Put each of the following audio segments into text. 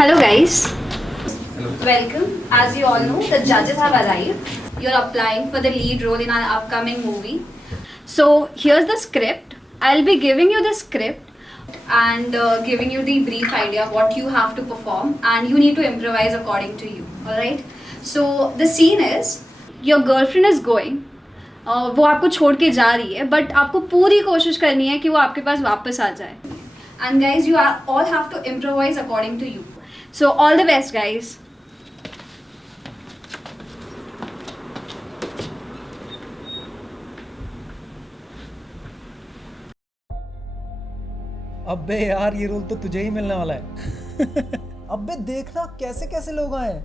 Hello guys, Hello. welcome. As you all know, the judges have arrived. You're applying for the lead role in our upcoming movie. So here's the script. I'll be giving you the script and giving you the brief idea of what you have to perform, and you need to improvise according to you. Alright? So the scene is your girlfriend is going. वो आपको छोड़ के जा रही है, but आपको पूरी कोशिश करनी है कि वो आपके पास वापस आ जाए. And guys, you are all have to improvise according to you. So all the best, guys. अबे यार ये रोल तो तुझे ही मिलने वाला है। अबे देखना कैसे कैसे लोग आए।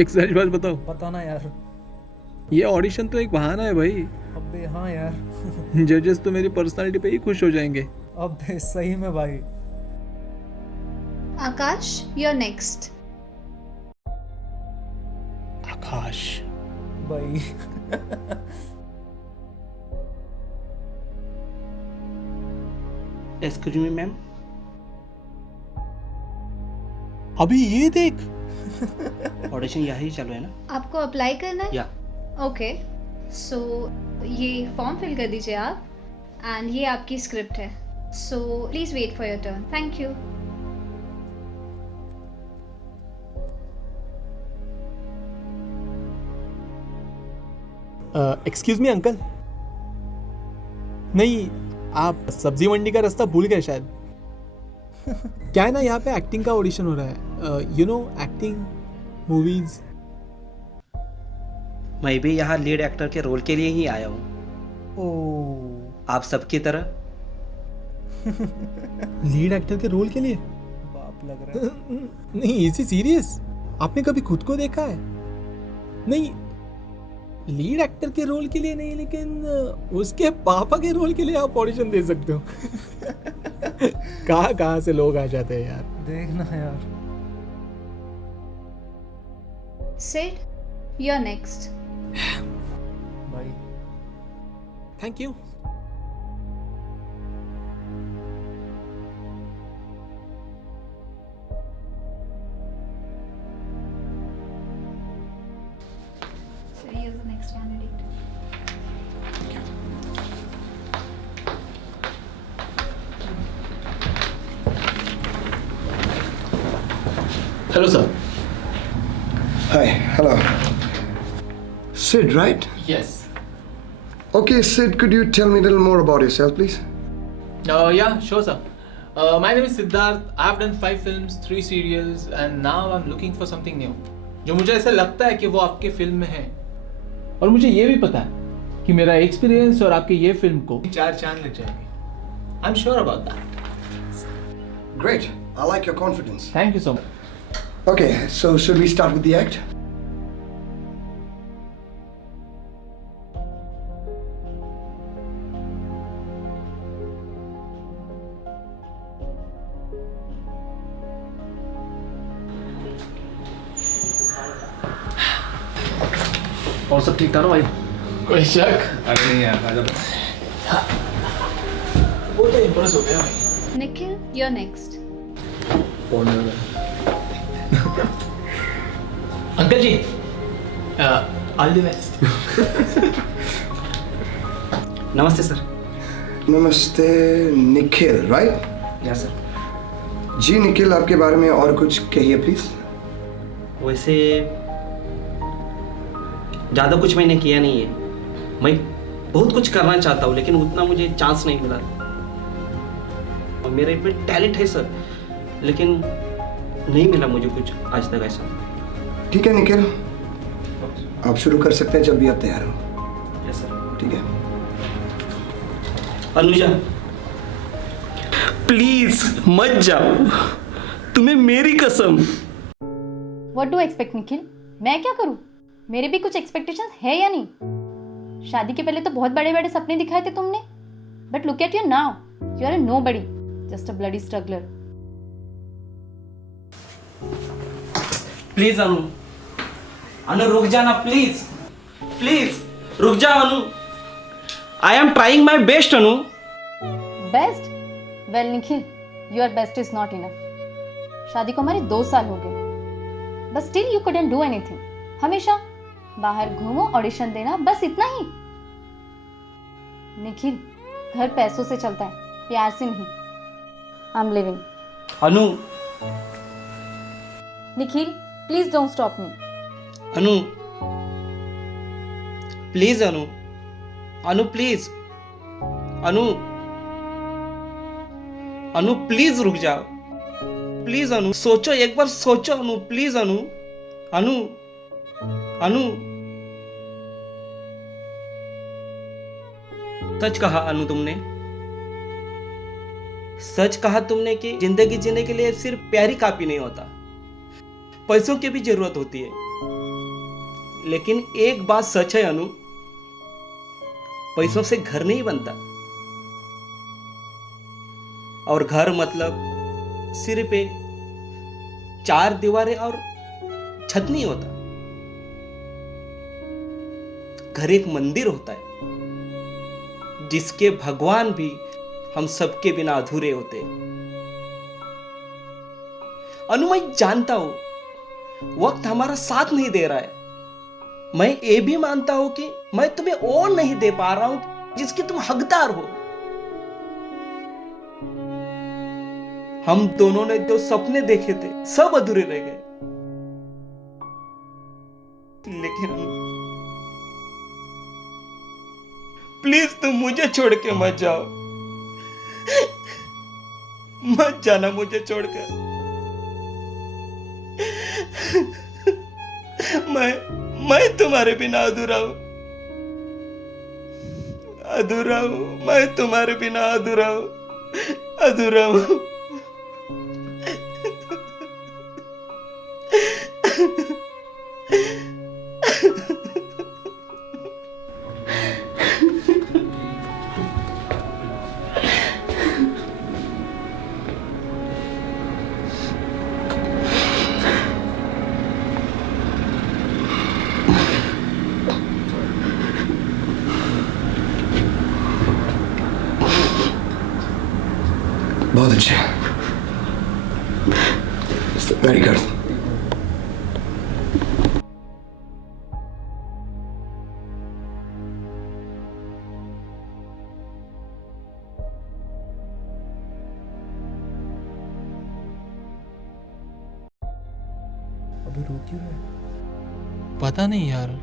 एक सच बात बताओ, बताना यार। ये ऑडिशन तो एक बहाना है भाई। अबे हाँ यार। जजेस तो मेरी पर्सनालिटी पे ही खुश हो जाएंगे। अबे सही में भाई। Akash, you're next. आकाश। भाई। Excuse me ma'am. अभी ये देख। ऑडिशन यही चालू है ना? आपको अप्लाई करना है? या ओके, सो ये फॉर्म फिल कर दीजिए आप, एंड ये आपकी स्क्रिप्ट है. So please wait for your turn. Thank you. Excuse me uncle. नहीं, आप सब्जी मंडी का रास्ता भूल गए शायद। क्या है ना, यहाँ पे एक्टिंग का ऑडिशन हो रहा है। You know acting movies. मैं भी यहाँ लीड एक्टर के रोल के लिए ही आया हूँ, ओ आप सबकी तरह। लीड एक्टर के रोल के लिए? बाप लग रहा है। नहीं, इसी सीरियस? आपने कभी खुद को देखा है? नहीं, लीड एक्टर के रोल के लिए नहीं, लेकिन उसके पापा के रोल के लिए आप ऑडिशन दे सकते हो। कहाँ से लोग आ जाते हैं यार। देखना यार। Sid, you're next. भाई thank you. So here's the next candidate. Hello sir. Hi, hello. Sid, right? Yes. Okay, Sid, could you tell me a little more about yourself, please? Yeah, sure, sir. My name is Siddharth. I've done 5 films, 3 serials, and now I'm looking for something new. जो मुझे ऐसा लगता है कि वो आपके film में है, और मुझे ये भी पता है कि मेरा एक्सपीरियंस और आपके ये फिल्म को 4 चांद लग जाएंगे. I'm sure about that. Great. I like your confidence. Thank you so much. Okay, so should we start with the act? और सब ठीक था ना भाई? कोई शक? अरे नहीं यार, आजा। वो तो इम्प्रेस हो गया भाई. Nikhil, you're next. Uncle ji, all the best. नमस्ते सर। नमस्ते निखिल, right? या सर। जी निखिल, आपके बारे में और कुछ कहिए प्लीज। वैसे ज़्यादा कुछ मैंने किया नहीं है, मैं बहुत कुछ करना चाहता हूँ, लेकिन उतना मुझे चांस नहीं मिला। और मेरे पे टैलेंट है सर, लेकिन नहीं मिला मुझे कुछ आज तक ऐसा। ठीक है निखिल, आप शुरू कर सकते हैं जब भी आप तैयार हो। Yes sir. ठीक है। अनुजा, प्लीज मत जाओ, तुम्हें मेरी कसम। What do you expect, Nikhil? मैं क्या करूं? मेरे भी कुछ एक्सपेक्टेशंस है या नहीं? शादी के पहले तो बहुत बड़े बड़े सपने दिखाए थे तुमने, but look at you now, you are a nobody, just a bloody struggler. Please Anu, Anu रुक जाना, प्लीज प्लीज रुक जा Anu, I am trying my best Anu. Best? Well, Nikhil, your best is not enough. शादी को हमारे 2 साल हो गए, but still you couldn't do anything. हमेशा बाहर घूमो, ऑडिशन देना, बस इतना ही। निखिल, घर पैसों से चलता है, प्यार से नहीं। I am living. Anu, Nikhil, please don't stop me. Anu, please Anu, Anu please, Anu, Anu please रुक जाओ, प्लीज अनु, सोचो, एक बार सोचो अनु, प्लीज अनु, अनु, अनु। सच कहा अनु तुमने, सच कहा तुमने कि जिंदगी जीने के लिए सिर्फ प्यार ही काफी नहीं होता, पैसों की भी जरूरत होती है। लेकिन एक बात सच है अनु, पैसों से घर नहीं बनता, और घर मतलब सिर्फ एक 4 दीवारें और छत नहीं होता। घर एक मंदिर होता है जिसके भगवान भी हम सबके बिना अधूरे होते हैं। अनु, मैं जानता हूं वक्त हमारा साथ नहीं दे रहा है, मैं ये भी मानता हूं कि मैं तुम्हें और नहीं दे पा रहा हूं जिसके तुम हकदार हो। हम दोनों ने जो सपने देखे थे सब अधूरे रह गए। लेकिन अनु, प्लीज तुम मुझे छोड़ के मत जाओ, मत जाना मुझे छोड़कर। मैं तुम्हारे बिना अधूरा हूं, अधूरा हूं, मैं तुम्हारे बिना अधूरा हूं, अधूरा हूं। बहुत अच्छे, वेरी गुड। अबे रो क्यों रहा है? पता नहीं यार।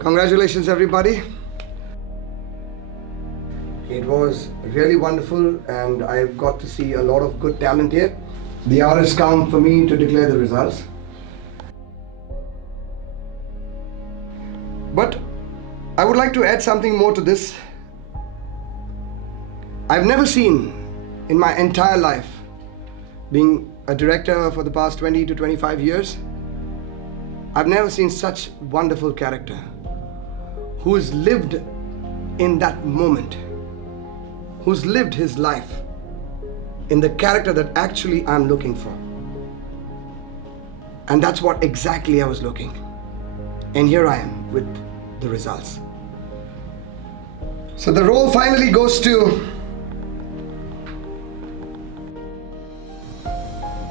Congratulations, everybody. It was really wonderful, and I've got to see a lot of good talent here. The hour has come for me to declare the results. But I would like to add something more to this. I've never seen in my entire life, being a director for the past 20 to 25 years, I've never seen such wonderful character who's lived in that moment, who's lived his life in the character that actually I'm looking for. And that's what exactly I was looking. And here I am with the results. So the role finally goes to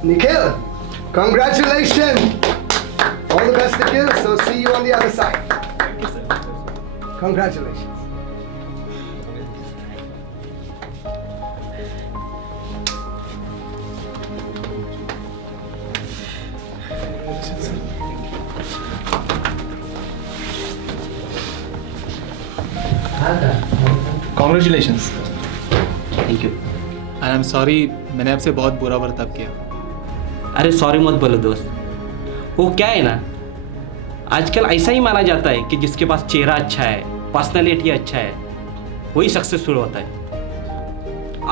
Nikhil. Congratulations. All the best, Nikhil. So see you on the other side. Congratulations. Congratulations. Thank you. And I am sorry, मैंने आपसे बहुत बुरा बर्ताव किया। अरे sorry मत बोलो दोस्त, वो क्या है ना, आजकल ऐसा ही माना जाता है कि जिसके पास चेहरा अच्छा है, पर्सनालिटी अच्छा है, वही सक्सेसफुल होता है।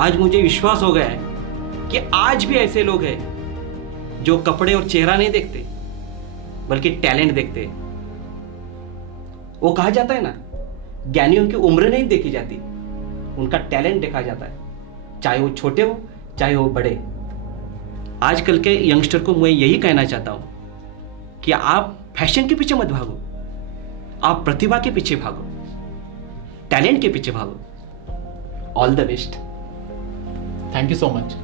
आज मुझे विश्वास हो गया है कि आज भी ऐसे लोग हैं जो कपड़े और चेहरा नहीं देखते बल्कि टैलेंट देखते हैं। वो कहा जाता है ना, ज्ञानियों की उम्र नहीं देखी जाती, उनका टैलेंट देखा जाता है, चाहे वो छोटे हो चाहे वो बड़े। आजकल के यंगस्टर को मैं यही कहना चाहता हूँ कि आप फैशन के पीछे मत भागो, आप प्रतिभा के पीछे भागो, टैलेंट के पीछे भागो। All the best. Thank you so much.